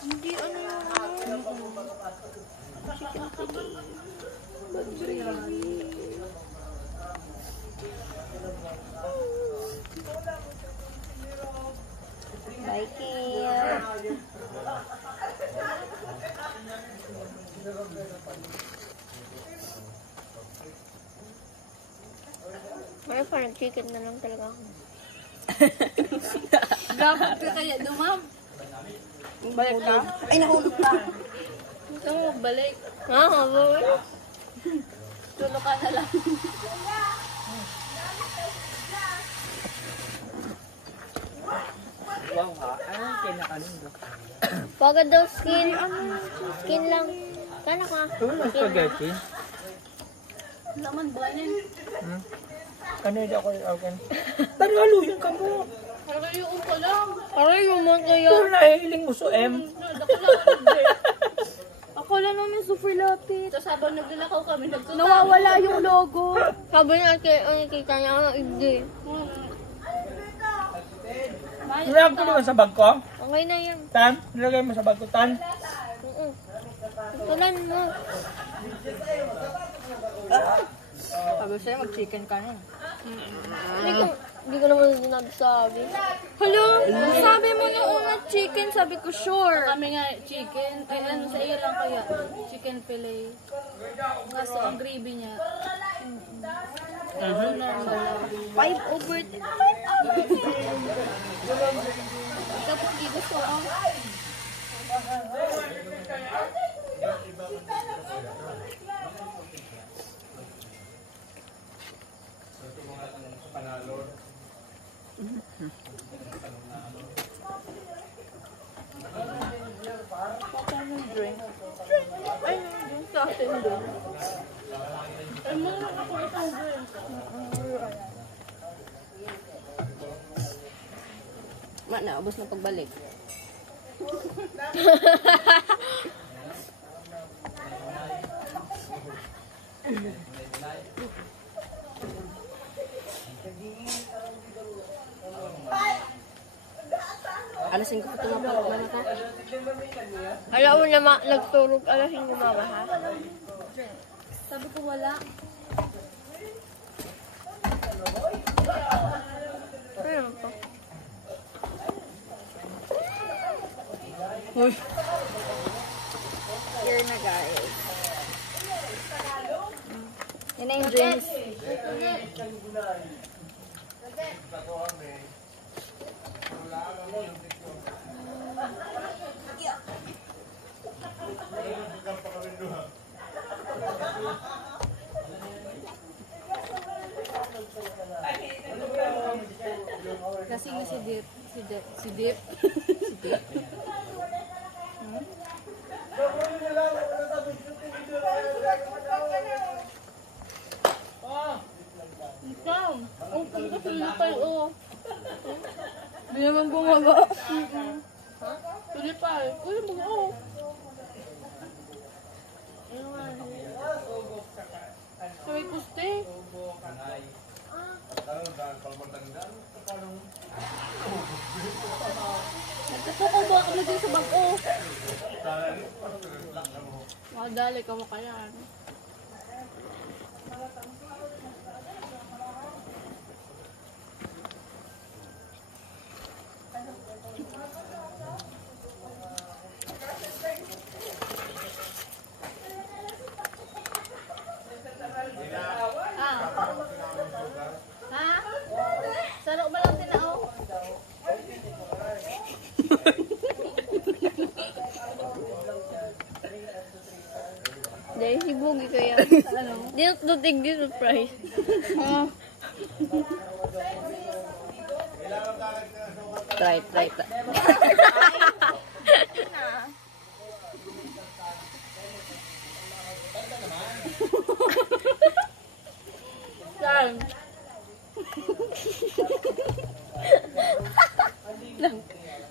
Hindi ano yung chicken fillet. Gravy. Bye, Kim. May parang chicken na lang talaga ako. Grabe ka kaya dumam. Balik ka? Ay, nahulog ka. Gusto mo magbalik. Boy. Tulog ka na lang. Wow ha, anong kinakanin ba? Pagod daw skin. Skin lang. Kana ka? Ano spaghetti? Laman banin. Kanina ako yung akin. Tanalo yung kamo. Parang yung ko lang. Aray, naman kaya. Pero nahihiling mo so M. Ako lang namin super lapit. Tapos habang naglalakaw kami, nawawala yung logo. Sabi niya, kita niya, hindi. Nilagay ko naman sa bag ko. Okay na yan. Tan, nilagay mo sa bag ko, Tan. Tulan mo. Sabi sa'yo, mag-chicken ka na. Hindi ko naman sinabi. Hello? Sabi mo na una chicken, sabi ko sure. Kami nga chicken. Ay ano sa iyo lang kaya? Chicken fillet. Kaso ang gravy niya. Normal. 5/10. Tapos di gusto ang drink. Ay, yung sa atin doon. Ay, mga ako isang drink. Naubos na pagbalik. Alasin ko ito nga pa ka. Alam mo na nagturog, alasin ko mama ha? Sabi ko wala. Ano pa? Uy. Here na guys. Yan na yung drinks. Kasi nga si Dip. Si Dip. Ikaw. Oh, tulipay, oh. Hindi naman bumaga. Tulipay. Uy, bumaga, oh. Kaway puste. Nagkatukaw ba ako dito sa bag-o? Makadali ka mo kaya. Sarok ba lang tinao? Dahil si Boogie kaya. Di na tutig di surprise. Try. Saan?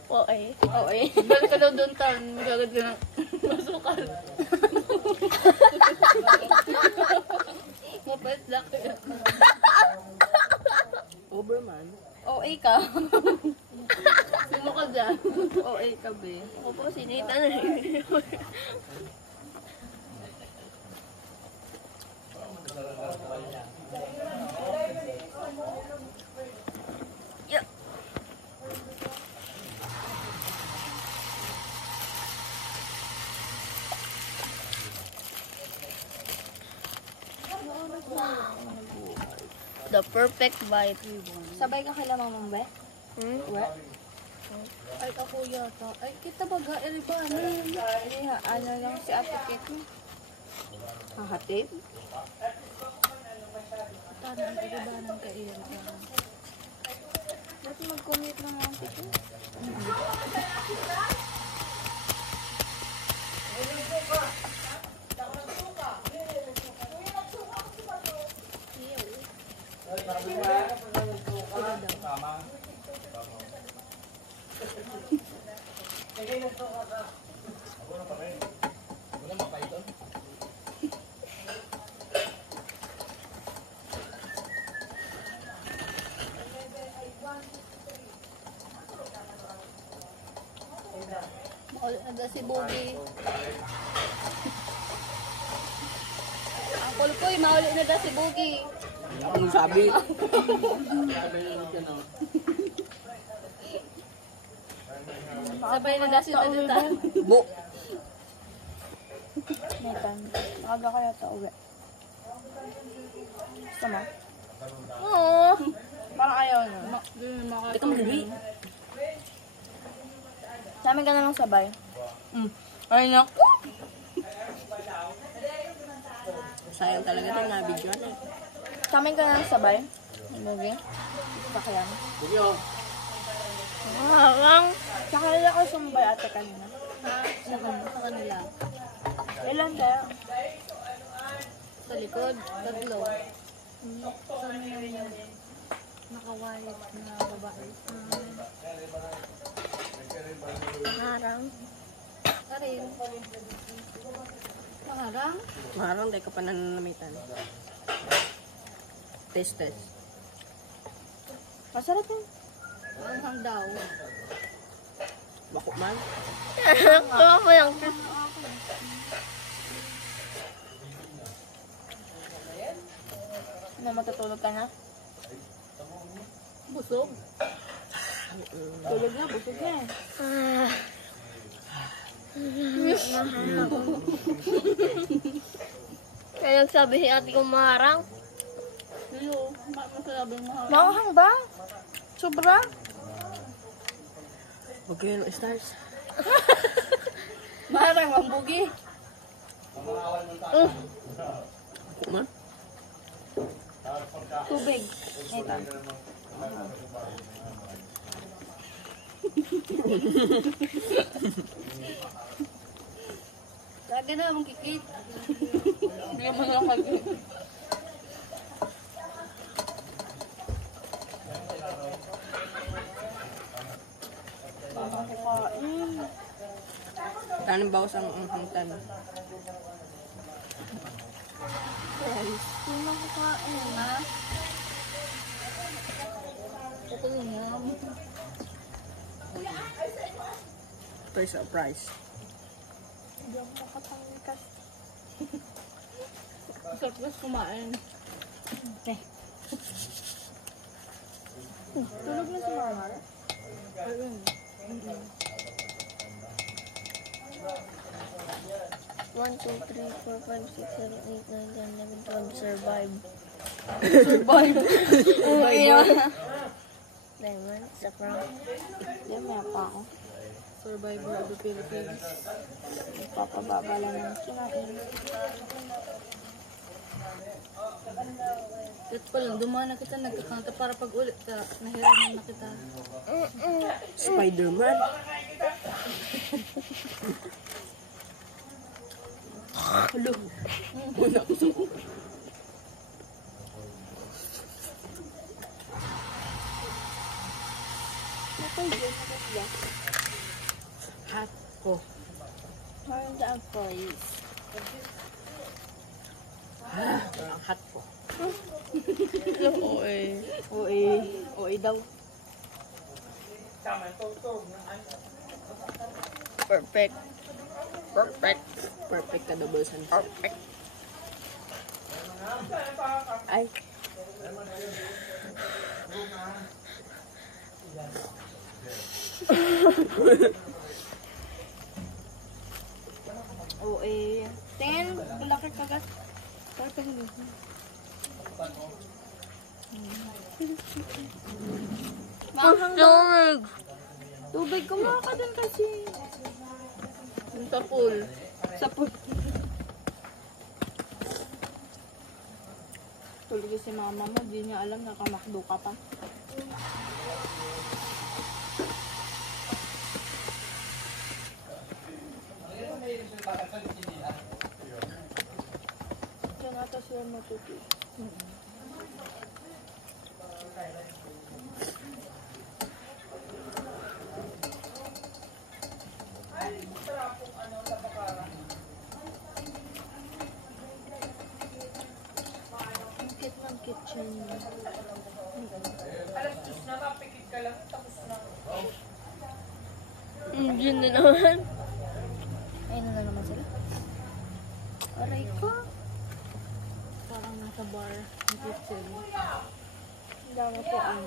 Okay. Balik ka daw doon, Tan. Magagad ka ng masukal. Mapait lang kaya. Overman? Okay ka. Sino ka dyan? dyan. OA ka, be. Ako po, sinita na rin. Yeah. The perfect bite. Sabay ka kay Mamang Be? Hmm? Uwe? Ay, ako yata. Ay, kita baga, ba? Ano lang si Ate Kate mo? Hahatid? Tano, ang iribanan ka iyan. Ba't mag-commute na nga ito? Ada si Bobby. Ang kulpoy, mauli na daw si Bobby. Anong sabi? Sabay na daw si Tadutan. Bu. Nathan, maaga kaya sa uwi. Sama? Oo. Parang ayaw na. Hindi ka madali. Samin ka na lang sabay. Ay, naku. Sayang talaga ito na video na. Samin ka na lang sabay. Movie. Sakayan. Parang. Sakaya ko sumbay ate kanina. Sa kanila. Ilan kaya? Sa likod. Tatlo. Saan yung naka-white na babae? Parang. Karin. Pangarang? Maharang, dahil ka pa nananamitan. Test. Masarap yun. Anghang daw. Bako man. Kuha mo lang. Na matutulog ka na? Busog. Tulog na, busog na eh. Kaya nagsabi si ate kong marang. Hello, masarabing mahal. Maanghang ba? Sobra? Huwag kayo ng stars. Maharang ang bugi. Bako man. Tubig. Ito. Laga na, mong kikit. Hindi ka man lang kagit. Tanong bawas ang hangtan. Hindi na kakain, ha? Ito niya. Ito'y surprise. Hindi ako makatangkas. Surprise kumain. Okay. Tulog na si Mama. Ayun. 1, 2, 3, 4, 5, 6, 7, 8, 9, 10, 11, 12. Survive. Survive. Diamond, sa prank. Yan, may pa ako. Survivor of the Philippines. Papababala ng kinain. Ito pa lang, dumaan na kita, nagkakanta para pag ulit ka, nahiraman na kita. Spider-Man. Hello. Hat ko. Parang daan boys. Ang hat ko. OA daw. Perfect. Perfect. Perfect ka double sun. Perfect. Ay. Oo eh. Tingin, laki kagat. Perfect mo. Tubig. Tubig, kumawa ka dun kasi. Sa pool. Sa pool. Tulog si mama mo, di niya alam nakamakdo ka pa. Diyan ata siya matutulog. Ang cute ng kitchen. Diyan na naman. Ayun na naman sila. Aray ko. Parang nasa bar. Ang kitchen. Ang dami po ang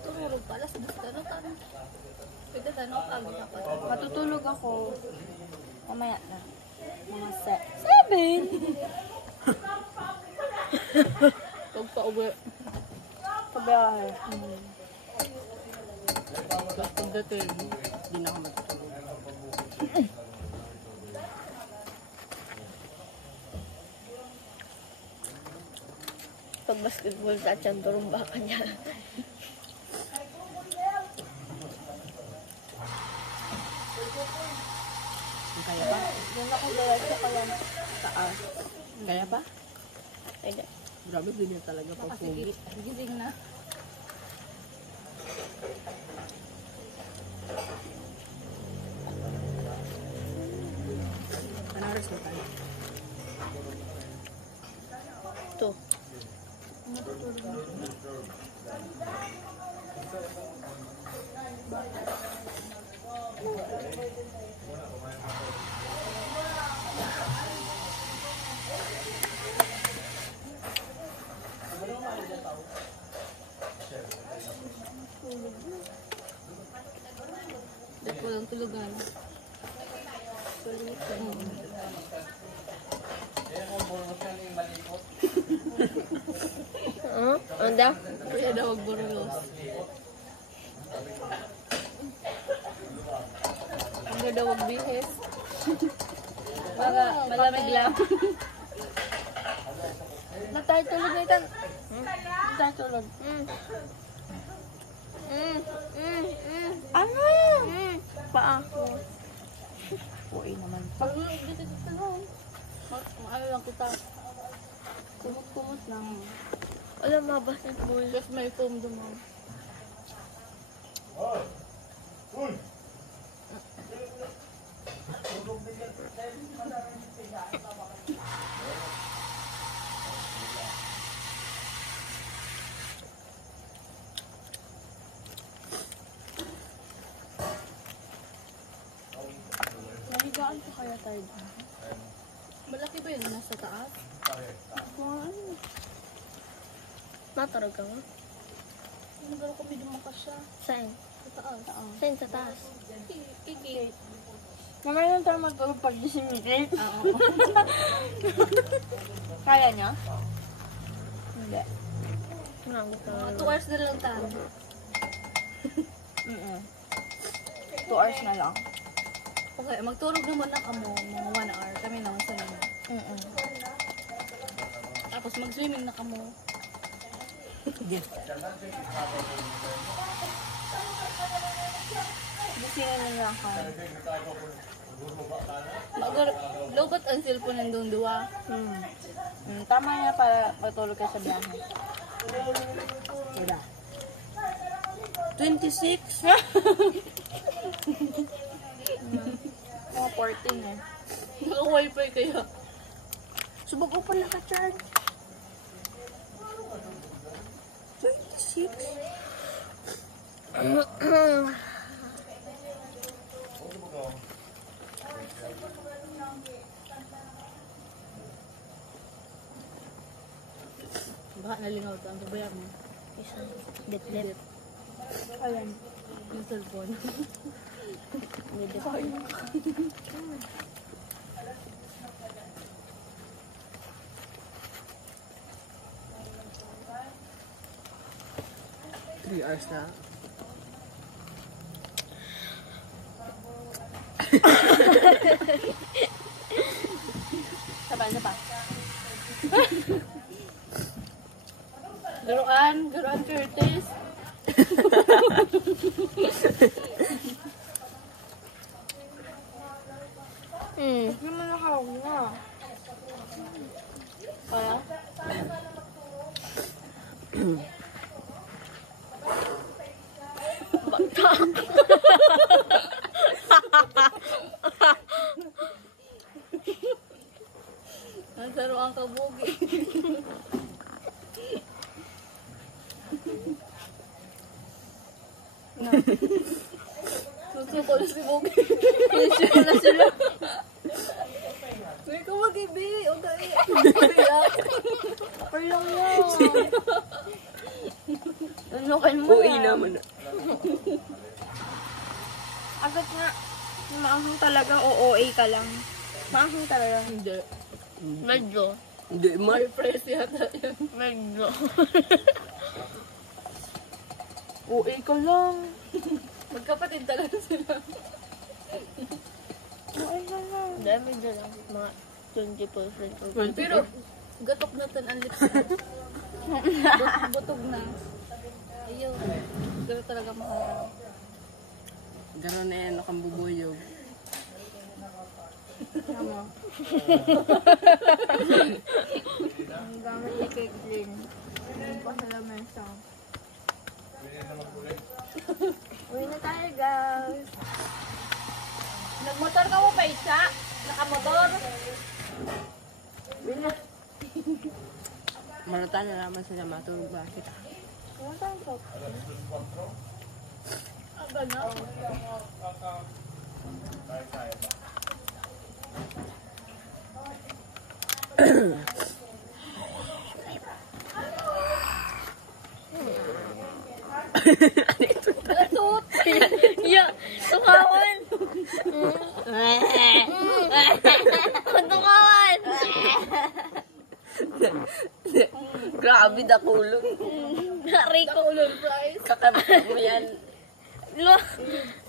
Tutulog pala sa tanong tanong. Pwede tanong pagod ako. Matutulog ako. Mamaya na. Mga 7. Pag pauwi. Pabiyahe. Pagdating, hindi na ako matutulog. Pag basketball sa tiyan, turumba ka niya. Kaya pa? Doon ako diretso kaya taas. Kaya pa? Ay, di. Grabe, ganyan talaga pag pugi. Gising na. Anong oras na tayo? Ito. Dito walang tulugan. Ano daw? Kaya daw wag burulos. Ang daw wag bihis. Para malamig lang. Natay tulog na itan. Natay tulog. Ano? Paa. Uy naman. Pag dito lang. Ano lang kita. Kumot-kumot lang. Alam mo, basketball. Just may foam dumang. Nahigaan ko kaya tayo dyan. Malaki ba yun? Nasa taas? Matarog ka mo? Nagaro ko medyo makasya. Saan? Sa taas. Saan sa taas? Kiki. Mamaya lang tayo matulog pag gising minutes. Oo. Kaya niya? Hindi. Mga Mga 2 hours na lang tayo. 2 hours na lang. Okay, magtulog naman na kamo. Mga 1 hour. Kami naman sa naman. Tapos mag-swimming na kamo. Gisingin na lang ka. Lobat ang cellphone nandun duwa. Tama niya para matulog ka sa biyahe. Wala. 26. Mga 14 eh. Naka-wifi kaya. Subag ko pala ka-charge. 26. Baka nalingaw ito. Ang babayan mo. Isang dip-dip. Alam. Yung cellphone. May dip. 3 hours na. Sabahan na pa. Garuan Curtis. Hindi mo nakawag na. Kaya? Nasaro ang kabugi. Susuko na si Bugi. Susuko na sila. May kabugi, B. O dahil. Parlang mo. Anukan mo Uwi na. naman na. Agad nga. Maanghang talaga o OA ka lang. Maanghang talaga. Hindi. Medyo. Hindi, May press yata yun. Medyo. OA ka lang. Magkapatid talaga sila. OA ka lang. Hindi, medyo lang. Mga 20%. Pero, gatok na tan ang lips. Butog na. Ayaw. Gano'n talaga maharap. gano'n na yan, kang bubuyog. Tama. Ang gamit ni Cake Lynn. Hindi pa sa lamesa. Uwi na tayo, guys. Nagmotor ka mo pa isa? Nakamotor? Uwi na. Marata na naman sila matulog bakit. Uwi tayo po. Aga na. Lasot! Ya, tukawan. Tukawan. Grabe na kulong. Rico. Ulol price. Kakabit mo yan. Lo.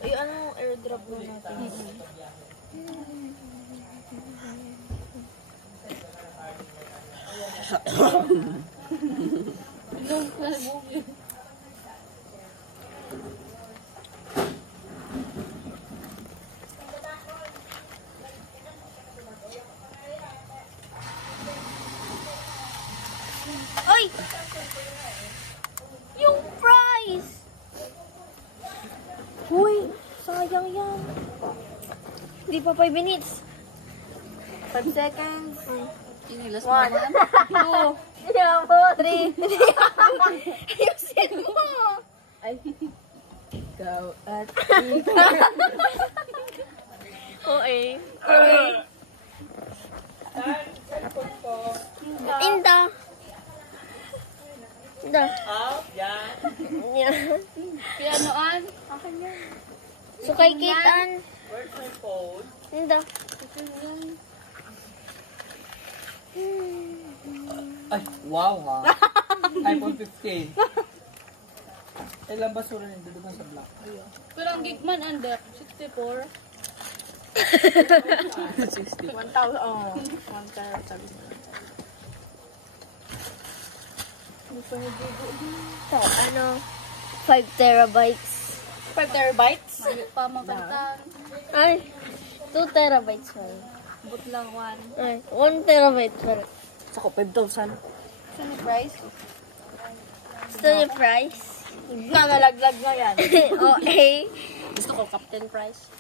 Ay, ano, airdrop mo natin. Inom ka na bugi. Ay! Yung prize! Uy, sayang yan. Hindi pa 5 minutes. 5 seconds. Inilas 1, naman. 2, 3, 4. Ayusin mo! Ay. Ikaw at Okay. Inda. Inda. Yan. pianoan. Sukay kitan. Inda. Ay, wow ha. iPhone 15. Ilang basura nito doon sa block? Pero ang gigman under 64. 60. 1,000. Oh, 1,000. So, ano? 5 terabytes. 5 terabytes? Pa makantan. Ay, 2 terabytes pa rin. But lang 1. Ay, 1 terabyte pa rin. Sako, 5,000. Saan yung price? Gusto niyo price? Nalaglag na yan. Okay. Gusto ko Captain Price.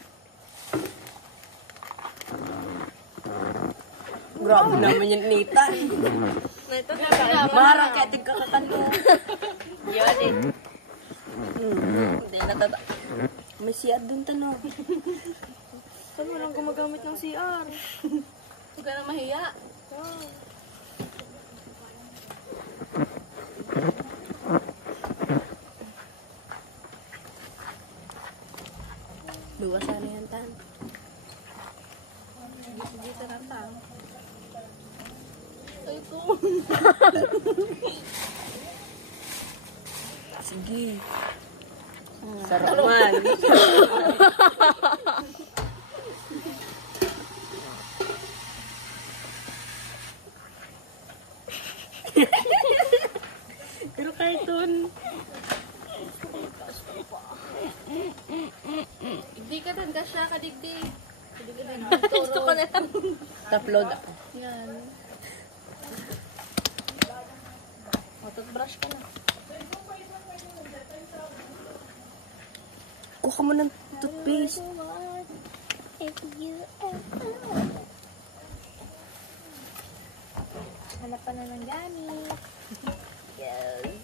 Grabe naman yung Nita. Ito na. Marang kaya tigkakakan mo. Yan eh. Hindi natata. May CR dun tanong. Saan mo lang gumagamit ng CR? Huwag ka na mahiya. Luwa sana yan tan. Dito na ta. Ay ko. Sige. Sarap man. Pero cartoon. Hindi ka dun ka siya, kadigdi. Gusto ko na lang. Upload ako. Yan. Toothbrush ka na. Kuha mo ng toothpaste. Hanap pa na ng gamit. Yes.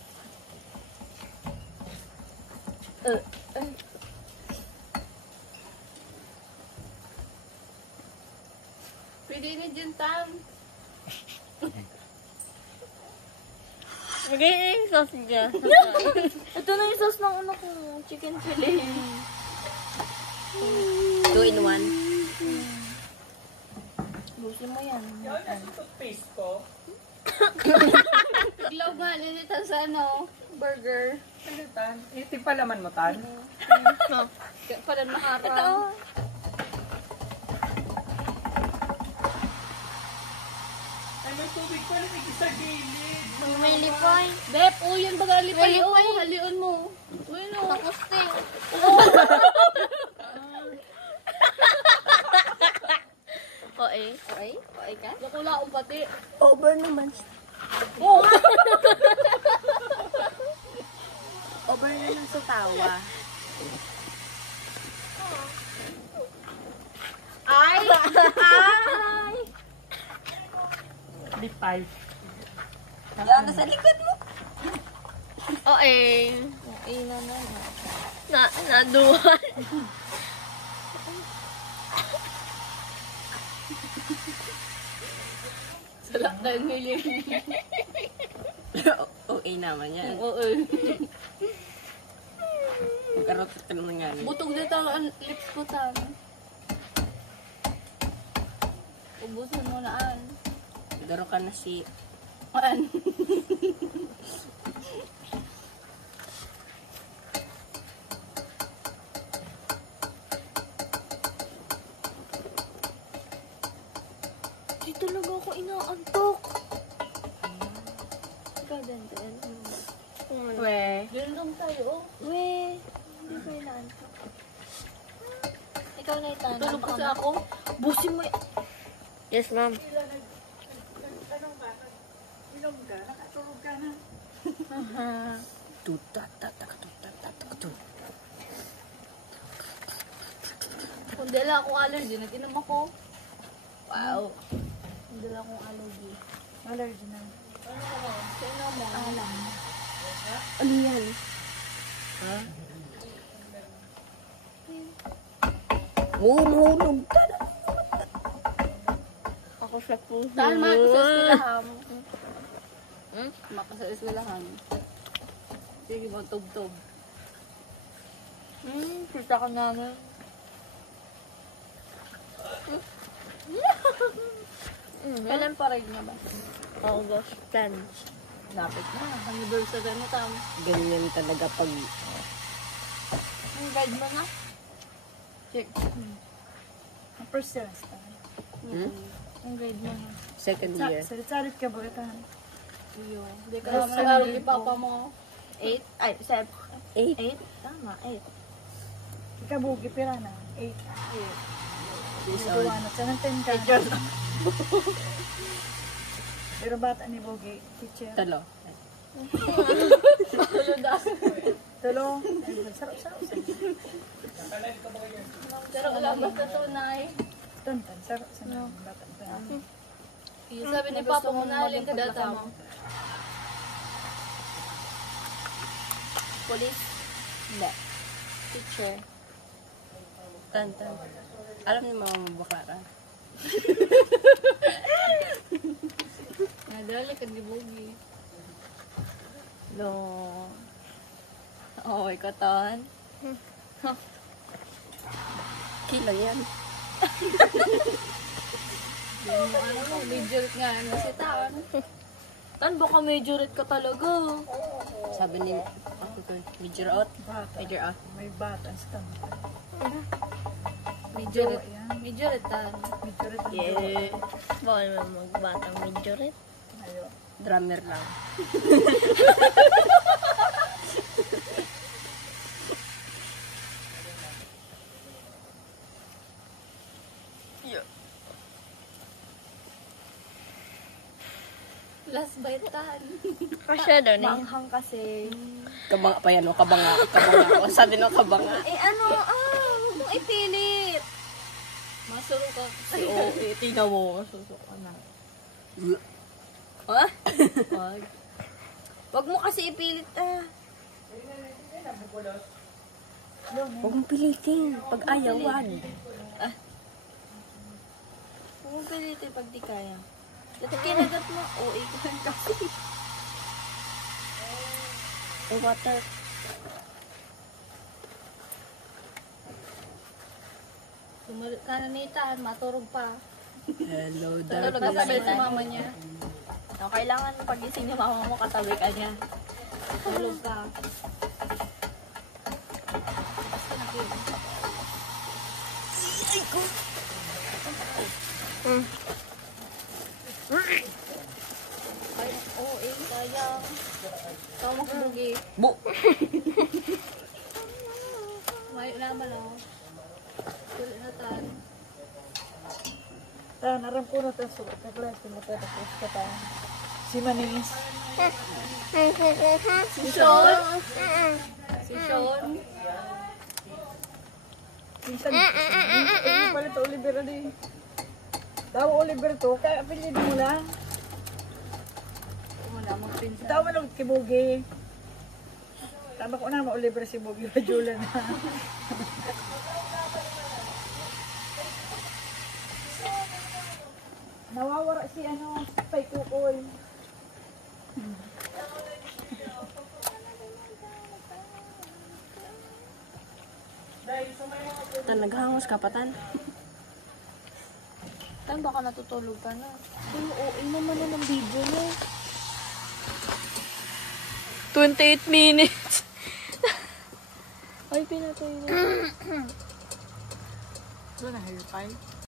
Pwede na dyan, Tam. Bigay na yung sauce niya. Ito na yung sauce ng ano ko. Chicken fillet. 2 in 1. Busin mo yan. Toothpaste ko. Iglaw nga, lilitan sa ano, burger. Ano tan? Itig pa laman mo tan? Kaya pala maharang. Ay may tubig pa rin sa gilid. May lipoy. Dep, yan baga lipay. May lipay. Halion mo. Uy, no. Nakusting. Okay. Okay? Okay ka? Nakula akong pati. Over naman. Oo. Over naman sa tawa. Ay! Ay! Lipay. Ano sa likod mo? Okay. Okay na na. Naduhan. Salak na yung hiling. Okay naman yan. Oo. Magkarot ka naman nga. Butog dito ang lips ko, Tam. Ubusin mo na, An. Garo ka na si... An. Di talaga ako inaantok. Ikaw din, Ten. We. Diyan lang tayo, oh. We, hindi ko inaantok. Ikaw na itan. Tulog kasi ako. Busin mo Yes, ma'am. Kung dala akong allergy, nag-inom ako. Wow. Kung dala akong allergy. Allergy na. Sino mo? Alam. Ano yan? Mahulog ka na. Ako sa puso. Saan mga sa eskwelahan? Maka sa eskwelahan. Sige mo, tub-tub. Kita ka namin. Kailan parag na ba? August 10. Lapit na. Anniversary mo, Tam. Ganyan talaga pag... Ang guide mo na? Check. First semester. Ang grade mo na. Second year. Salit-salit ka ba ito? Iyo. Hindi ka naman nag-aaral ni Papa mo. 8? Ay, 7. 8. 8? Tama, 8. Ikabugi pira na. 8. Years old. Ano, sa ng 10 ka. Pero bata ni Bogi, teacher. Talo. Talong. Sarap. Pero wala basta tunay. Tantan. Sarap sa mga bata. Sabi ni Papa mo na alin ka data mo. Police? Hindi. Teacher. Tantan. Alam ni Mama Baklara. Nadali ka di Bogi. No. Oh, ikaw ton. Kilo yan. Majorit nga yan kasi taon. Tan, baka majorit ka talaga. Sabi ni ako ko, major out. Major out. May bata sa tantan. Majorit. Majorit tan. Majorit ang Yeah. Bawal naman magbatang majorit. Ayo. Drummer lang. Last bite tan. Kasya doon eh. Maanghang kasi. Kabanga pa yan, kabanga. O, sabi no, kabanga. Huwag mong ipilit. Masuro ka. Oo, tingnan mo. Susuka na. Ha? Wag. Wag mo kasi ipilit Huwag mong pilitin. Pag ayaw, wag. Huwag mong pilitin pag di kaya. Dati kinagat mo. Oo, ikaw kasi. O, water. Sumalit ka na nitan, maturog pa. Hello, Tulog ka katabi si mama niya. No, kailangan pagising ni mama mo, katabi ka niya. Tulog ka. Basta nakilig. Ay, oo, sayang. Tama ko bugi. Bu! May naman ako. Tuloy na tan. Naram ko na ito. Kapag mo ito. Tapos ka tayo. Si Manis. Si Sean. Si Sean. Minsan, hindi pala ito Oliver din. Tawa Oliver to, kaya apelid mo lang. Wala mong pinsan. Tawa lang kay Bogi. Tama ko na Oliver si Bogi. Rajula na. Nawawara si Pai Kukoy. Tan, naghangos ka pa, Tan. Tan, baka natutulog ka na. Pero oo, naman na ng video niya. 28 minutes. Ay, pinatay na. Doon na hair pie.